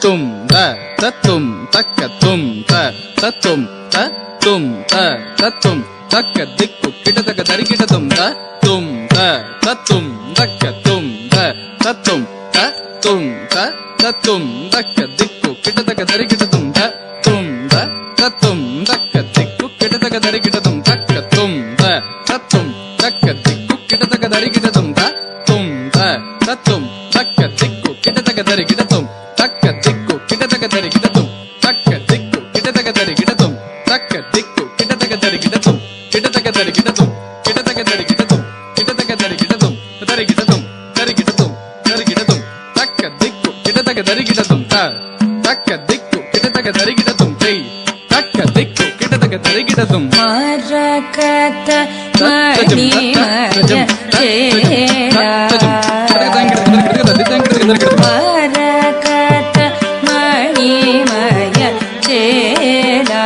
tum ta tum takka tum ta tum ta tum ta tum takka dikku kita taka dari kita tum ta tum takka tum ta tum takka dikku kita taka dari kita tum ta tum takka dikku kita taka dari kita tum takka tum takka dikku kita taka dari kita tum ta tum takka dikku kita taka dari kita tum takka dikku kita taka dari kita tum takka dikku kita taka dari kita tum takka dikku kita taka dari kita tum kita taka dari kita tum kita taka dari kita tum kita taka dari kita tum dari kita tum dari kita tum dari kita tum takka dikku kita taka dari kita tum ta takka dikku kita taka dari kita tum tei takka dikku kita taka dari kita tum marakata mani maya marakata mani maya chela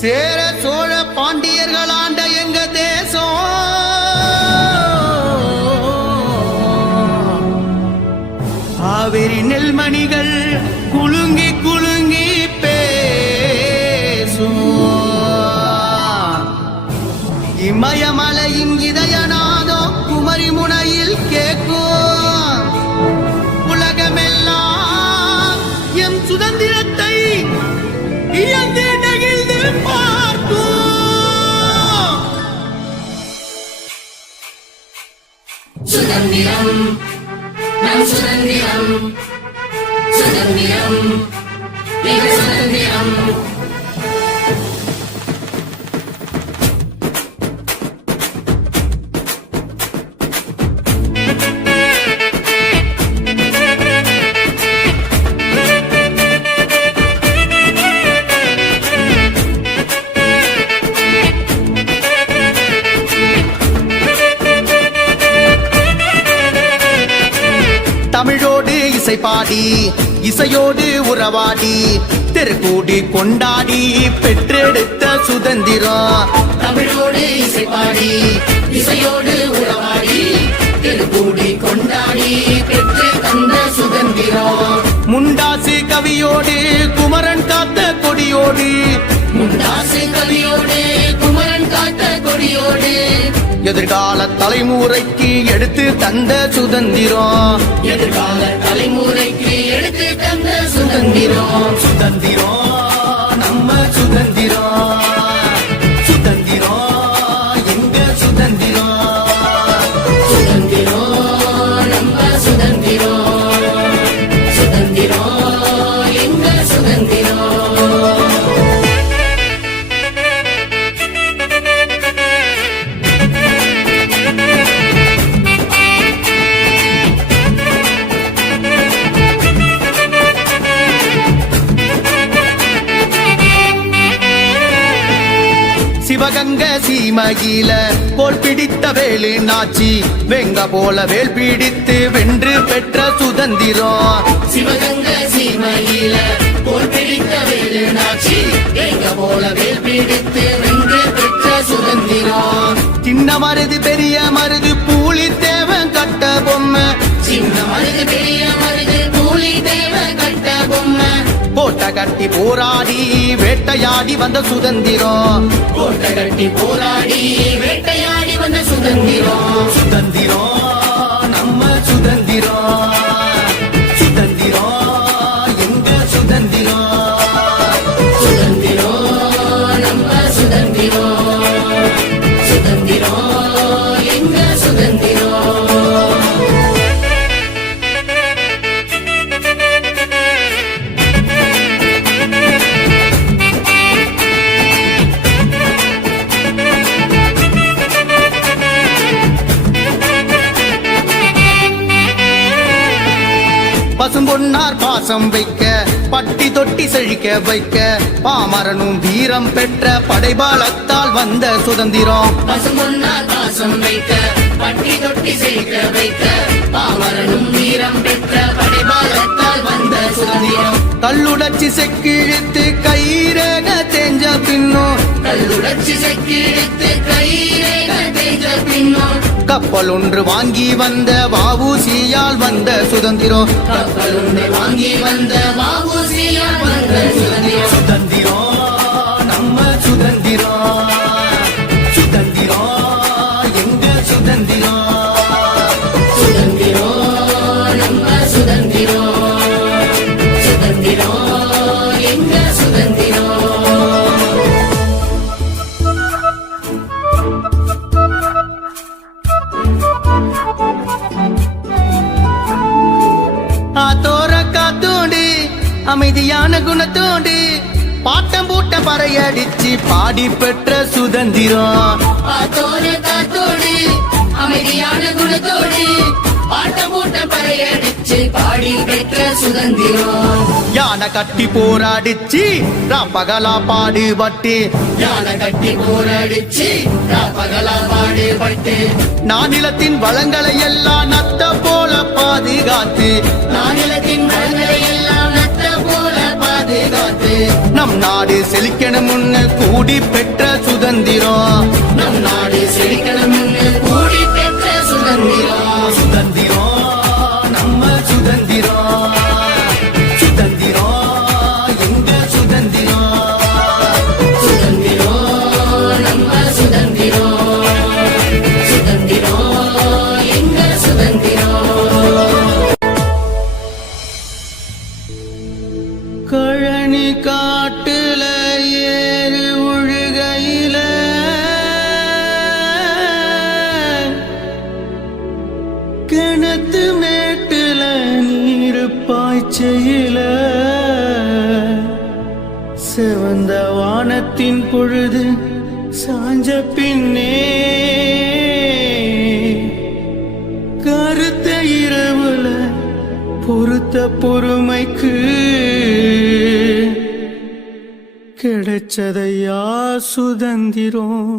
Chera Chola பாண்டியர்கள் ஆண்ட எங்க தேசம் காவிரி நெல்மணிகள் குலுங்கி குலுங்கி பேசும் இமயமலையின் இதயநாதம் குமரி முனையில் கேட்கும் உலகமெல்லாம் எம் சுதந்திரத்தை இயந்து நெகிழ்ந்து பார்க்கும் சுதந்திரம் நம் சுதந்திரம் சுதந்திரம் மிக சுதந்திரம் தமிழோடு இசை பாடி இசையோடு உறவாடி தெருக்கூடி கொண்டாடி பெற்றெடுத்த சுதந்திரம் தமிழோடு இசை பாடி இசையோடு உறவாடி தெருக்கூடி கொண்டாடி பெற்று தந்த சுதந்திரம் முண்டாசு கவியோடு குமரன் காத்த கொடியோடு முண்டாசு கவியோடு குமரன் காத்த கொடியோடு எதிர்கால தலைமுறைக்கு எடுத்து தந்த சுதந்திரம் எதிர்கால தலைமுறைக்கு எடுத்து தந்த சுதந்திரம் சுதந்திரம் நம்ம சுதந்திரம் சுதந்திரம் எங்க சுதந்திரம் சுதந்திரம் நம்ம சுதந்திரம் சுதந்திரம் எங்க சுதந்திரம் சீமகில கோல் பிடித்த வேலு நாச்சி வெங்க போல வேல் பிடித்து வென்று பெற்ற சுதந்திரம். சிவகங்க சீமையில போல் பிடித்த வேலு நாச்சி எங்க போல வேல் பிடித்து வென்று பெற்ற சுதந்திரம். சின்ன மருது பெரிய மருது பூலி தேவன் கட்ட பொம்மை சின்ன மருது பெரிய மருது கூலி தேவ கட்ட பொம்மை கோட்டை கட்டி போராடி வேட்டையாடி வந்த சுதந்திரம். கோட்டை கட்டி போராடி வேட்டையாடி வந்த சுதந்திரம். சுதந்திரம் நம்ம சுதந்திரம். சுதந்திரம் எங்க சுதந்திரம். சுதந்திரம் நம்ம சுதந்திரம். சுதந்திரம் எங்க சுதந்திரம். பசும்பொன்னார் பாசம் வைக்க பட்டி தொட்டி செழிக்க வைக்க பாமரனும் வீரம் பெற்ற படைபாலத்தால் வந்த சுதந்திரம். பசும்பொன்னார் பாசம் வைக்க பட்டி தொட்டி சேர்க்க வைக்க பாமரனும் வீரம் பெற்ற படைபாலத்தால் வந்த சுதந்திரம். கல்லுடச்சி செக்கிழித்து கைரேக தேஞ்ச பின்னும் கல்லுடச்சி செக்கிழித்து கைரேக தேய்ந்த பின்னும் கப்பல் ஒன்று வாங்கி வந்த வஉசியால் வந்த சுதந்திரம். கப்பல் ஒன்று வாங்கி வந்த வஉசியால் வந்த சுதந்திரம். சுதந்திரம் நம்ம சுதந்திரம். சுதந்திரம் எங்க சுதந்திரம். சுதந்திரம் நம்ம சுதந்திரம். சுதந்திரம் எங்க சுதந்திரம். ஆத்தோர காத்தோண்டு அமைதியான குணத்தோண்டு பாட்டம் பூட்ட பறையடிச்சு பாடி பெற்ற சுதந்திரம். பாத்தோடு காத்தோடு அமைதியான குணத்தோடு பாட்ட போட்ட பறையடிச்சு பாடி பெற்ற சுதந்திரம். யானை கட்டி போராடிச்சு பகலா பாடுபட்டு யானை கட்டி போராடிச்சு பகலா பாடுபட்டு நானிலத்தின் வளங்களை எல்லாம் நத்த போல பாதுகாத்து நானிலத்தின் வளங்களை எல்லாம் நட்ட போல பாதுகாத்து நம் நாடு செழிக்கணும் முன்னு கூடி பெற்ற சுதந்திரம். நம் நாடு செழிக்கணும் கூடி பெற்ற சுதந்திரம். சுதந்திரம் நம்ம சுதந்திரம். சுதந்திரம் எங்க சுதந்திரம். சுதந்திரம் நம்ம சுதந்திரம். சுதந்திரம் எங்க சுதந்திரம். கழனி காட்டுல ஏறு உழுகையில கிணத்து மேட்டுல நீரு பாய்ச்சையில செவந்த வானத்தின் பொழுது சாஞ்ச பின்னே கருத்த இரவுல பொறுத்த பொறுமைக்கு கிடைச்சதையா சுதந்திரம்.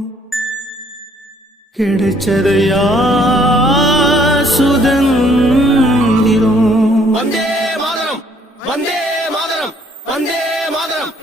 கிடைச்சதையா சுதந்திரம். வந்தே மாதரம் வந்தே மாதரம் வந்தே மாதரம்.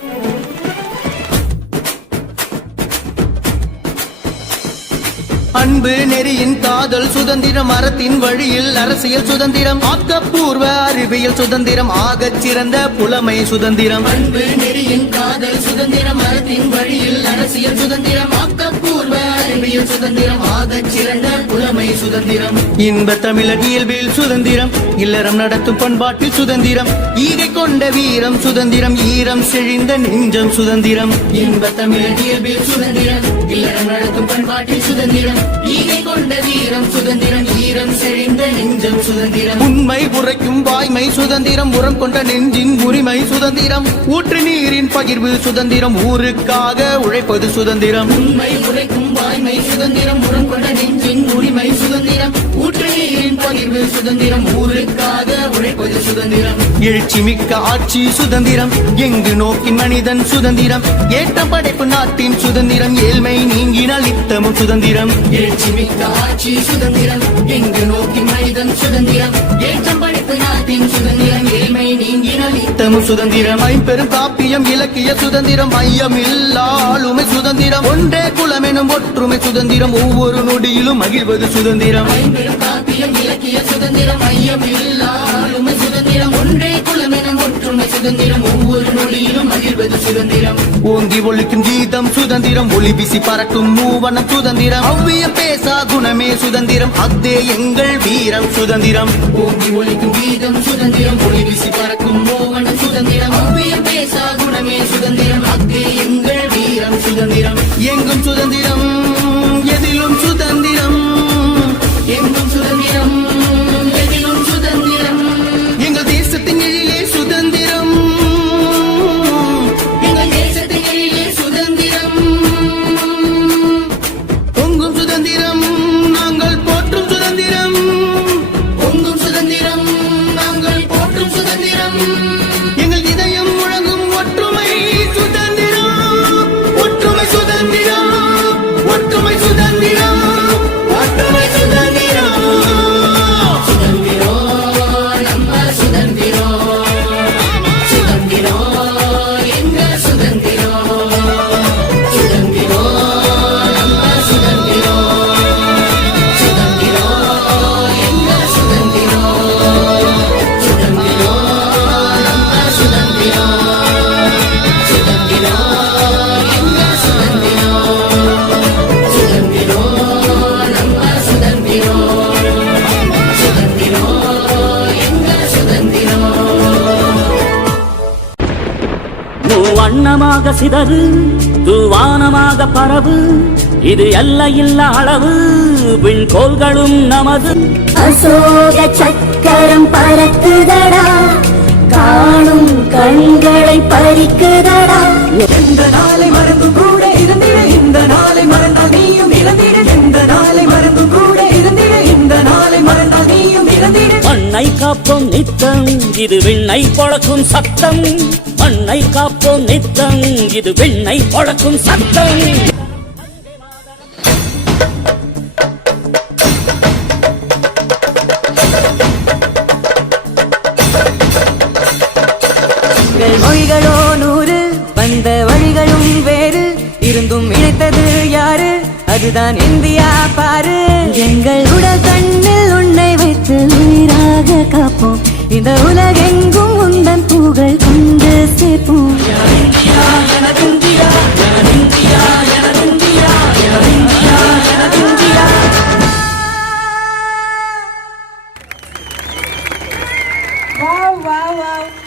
அன்பு நெறியின் காதல் சுதந்திரம் அறத்தின் வழியில் அரசியல் சுதந்திரம் ஆக்கப்பூர்வ அறிவியல் சுதந்திரம் ஆகச் சிறந்த புலமை சுதந்திரம். அன்பு நெறியின் காதல் சுதந்திரம் அறத்தின் வழியில் அரசியல் சுதந்திரம் ஆக்கப்பூர்வ அறிவியல் சுதந்திரம் ஆகச் சிறந்த புலமை சுதந்திரம். இன்ப தமிழர் இயல்பில் சுதந்திரம் இல்லறம் நடத்தும் பண்பாட்டில் சுதந்திரம் ஈகை கொண்ட வீரம் சுதந்திரம் ஈரம் செழிந்த நெஞ்சம் சுதந்திரம். இன்ப தமிழர் இயல்பில் சுதந்திரம் இல்லறம் நடத்தும் பண்பாட்டில் சுதந்திரம் ஈகை கொண்ட வீரம் சுதந்திரம் ஈரம் செழிந்த நெஞ்சம் சுதந்திரம். உண்மை உரைக்கும் வாய்மை சுதந்திரம் உரம் கொண்ட நெஞ்சின் உரிமை சுதந்திரம் ஊற்று நீரின் பகிர்வு சுதந்திரம் ஊருக்காக உழைப்பது சுதந்திரம். உண்மை உரைக்கும் வாய்மை சுதந்திரம் உரம் கொண்ட நெஞ்சின் உரிமை சுதந்திரம் ஊற்று நீரின் பகிர்வு சுதந்திரம் ஊருக்காக உழைப்பது சுதந்திரம். எழுச்சி மிக்க ஆட்சி சுதந்திரம் எங்கு நோக்கின் மனிதன் சுதந்திரம் ஏற்ற படைப்பு நாட்டின் சுதந்திரம் ஏழ்மை நீங்கினால் இத்தமும் சுதந்திரம் எழுச்சி மிக்க ஆட்சி சுதந்திரம் எங்கு நோக்கி மனிதன் சுதந்திரம் ஏற்றம் படைப்பு நாட்டின் சுதந்திரம் ஏழ்மை நீங்கினால் இத்தமும் சுதந்திரம் ஐம்பெரும் காப்பியம் இலக்கிய சுதந்திரம் மையமில்லா ஆளுமை சுதந்திரம் ஒன்றே குலம் எனும் ஒற்றுமை சுதந்திரம் ஒவ்வொரு நொடியிலும் மகிழ்வது சுதந்திரம் ஐம்பெரும் காப்பியம் இலக்கிய சுதந்திரம் ஐயமில்லா ஆளுமை சுதந்திரம் ஒன்றே குலமெனும் ஒற்றுமை சுதந்திரம் ஒவ்வொரு நொடியிலும் மகிழ்வது சுதந்திரம் ஓங்கி ஒழிக்கும் கீதம் சுதந்திரம் ஒளி வீசி பறக்கும் மூவனம் சுதந்திரம் அவ்வியம் பேசா குணமே சுதந்திரம் அத்தே எங்கள் வீரம் சுதந்திரம் ஓங்கி ஒலிக்கும் கீதம் சுதந்திரம் ஒளி வீசி பறக்கும் மோகனம் சுதந்திரம் அவ்வியம் பேசா குணமே சுதந்திரம் அக்கே எங்கள் வீரம் சுதந்திரம் எங்கும் சுதந்திரம் எதிலும் சுதந்திரம் எங்கும் சுதந்திரம் எதிலும் சுதந்திரம் எங்கள் தேசத்தின் எழிலே சுதந்திரம் எங்கள் தேசத்தின் எழிலே சுதந்திரம் பொங்கும் சுதந்திரம் நாங்கள் போற்றும் சுதந்திரம் பொங்கும் சுதந்திரம் நாங்கள் போற்றும் சுதந்திரம் எங்கள் இதயம் முழங்கும் ஒற்றுமை சுதந்திரம் ஒற்றுமை சுதந்திரம் ஒற்றுமை சுதந்திரம் ஒற்றுமை சுதந்திரம் சுதந்திரோ நம்ம சுதந்திரோ சுதந்திரோ எங்க சுதந்திரோ சுதந்திரோ நம்ம சுதந்திரோ சுதந்திரோ எங்க சுதந்திரோ சுதந்திரோ நம்ம சுதந்திரோ சுதந்திரோ எங்க சுதந்திரோ சுதந்திரோ நம்ம சுதந்திரோ சுதந்திரோ எங்க சுதந்திரோ மூவண்ணமாக சிதறு தூவானமாக பரவு இது எல்லையில்ல அளவு விண்கோள்களும் நமது அசோக சக்கரம் பறக்குதடா காணும் கண்களை பறிக்குதடா எந்த நாளை மறந்து கூட இருந்திட இந்த நாளை மறந்தால் நீயும் இறந்திட எந்த நாளை மறந்து கூட இருந்திட இந்த நாளை மறந்தால் நீயும் இறந்திட மண்ணை காப்போம் நித்தம் இது விண்ணை பொழக்கும் சத்தம் மண்ணை காப்போம் நித்தம் இது விண்ணை பொழக்கும் சத்தம் எங்கள் மொழிகளோ 100 வந்த வழிகளும் வேறு இருந்தும் இணைத்தது யாரு அதுதான் இந்தியா பாரு எங்கள் உடல் கண்ணில் உன்னை வைத்து உயிராக காப்போம் இந்த உலகெங்கும் உந்தன் புகழ் கொண்டு சேர்ப்போம் Wow, wow, wow.